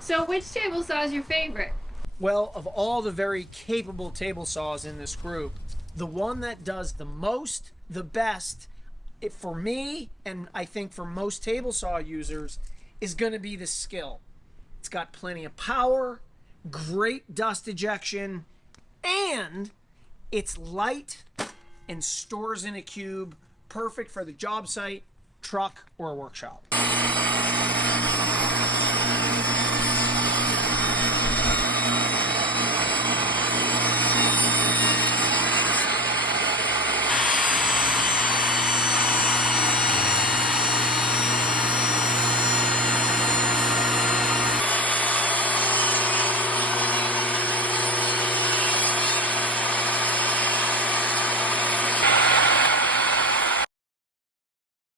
So which table saw is your favorite? Well, of all the very capable table saws in this group, the one that does the most, the best, for me, and I think for most table saw users, is going to be the SKIL. It's got plenty of power, great dust ejection, and it's light and stores in a cube, perfect for the job site, truck, or workshop.